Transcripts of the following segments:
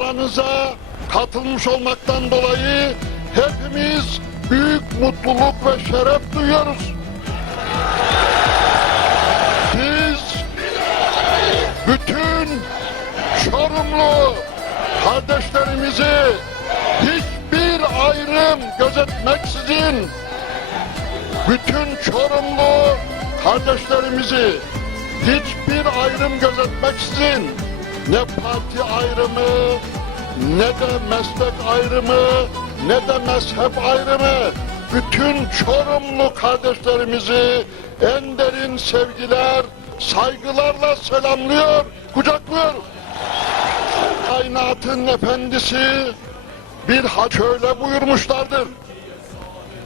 aranıza katılmış olmaktan dolayı hepimiz büyük mutluluk ve şeref duyuyoruz. Biz bütün Çorumlu kardeşlerimizi hiçbir ayrım gözetmeksizin bütün Çorumlu kardeşlerimizi hiçbir ayrım gözetmeksizin ne parti ayrımı ne de meslek ayrımı ne de mezhep ayrımı bütün Çorumlu kardeşlerimizi en derin sevgiler, saygılarla selamlıyor, kucaklıyor. Kainatın efendisi bir ha şöyle buyurmuşlardır.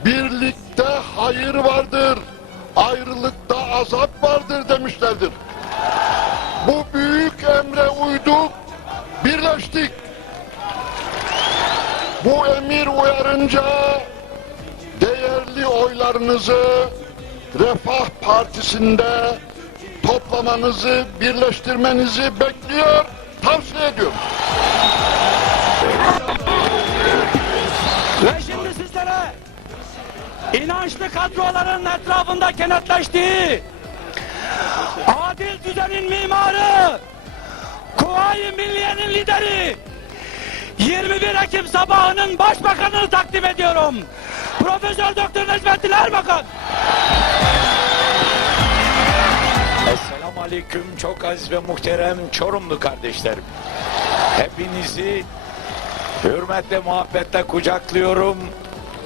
Birlikte hayır vardır, ayrılıkta azap vardır demişlerdir. Bu büyük emre uyduk, birleştik. Bu emir uyarınca değerli oylarınızı Refah Partisi'nde toplamanızı, birleştirmenizi bekliyor, tavsiye ediyorum. Ve şimdi sizlere inançlı kadroların etrafında kenetleştiği adil düzenin mimarı Kuvayi Milliye'nin lideri 21 Ekim sabahının başbakanını takdim ediyorum. Profesör Doktor Necmettin Erbakan. Esselamu Aleyküm çok aziz ve muhterem Çorumlu kardeşlerim. Hepinizi hürmetle muhabbetle kucaklıyorum.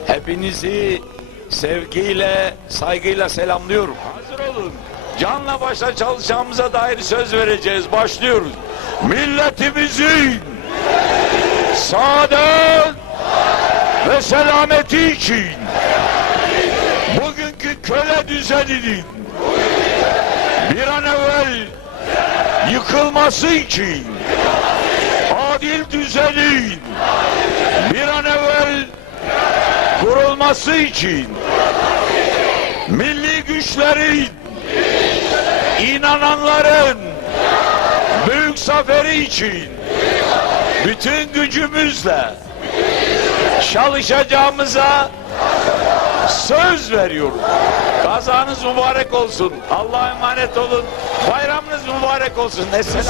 Hepinizi sevgiyle, saygıyla selamlıyorum. Hazır olun. Canla başla çalışacağımıza dair söz vereceğiz. Başlıyoruz. Milletimizin saadet ve selameti için bugünkü köle düzeninin bir an evvel yıkılması için adil düzenin bir an evvel kurulması için milli güçlerin inananların büyük zaferi için bütün gücümüzle çalışacağımıza söz veriyorum. Kazanız mübarek olsun. Allah'a emanet olun. Bayramınız mübarek olsun. Partisi'yle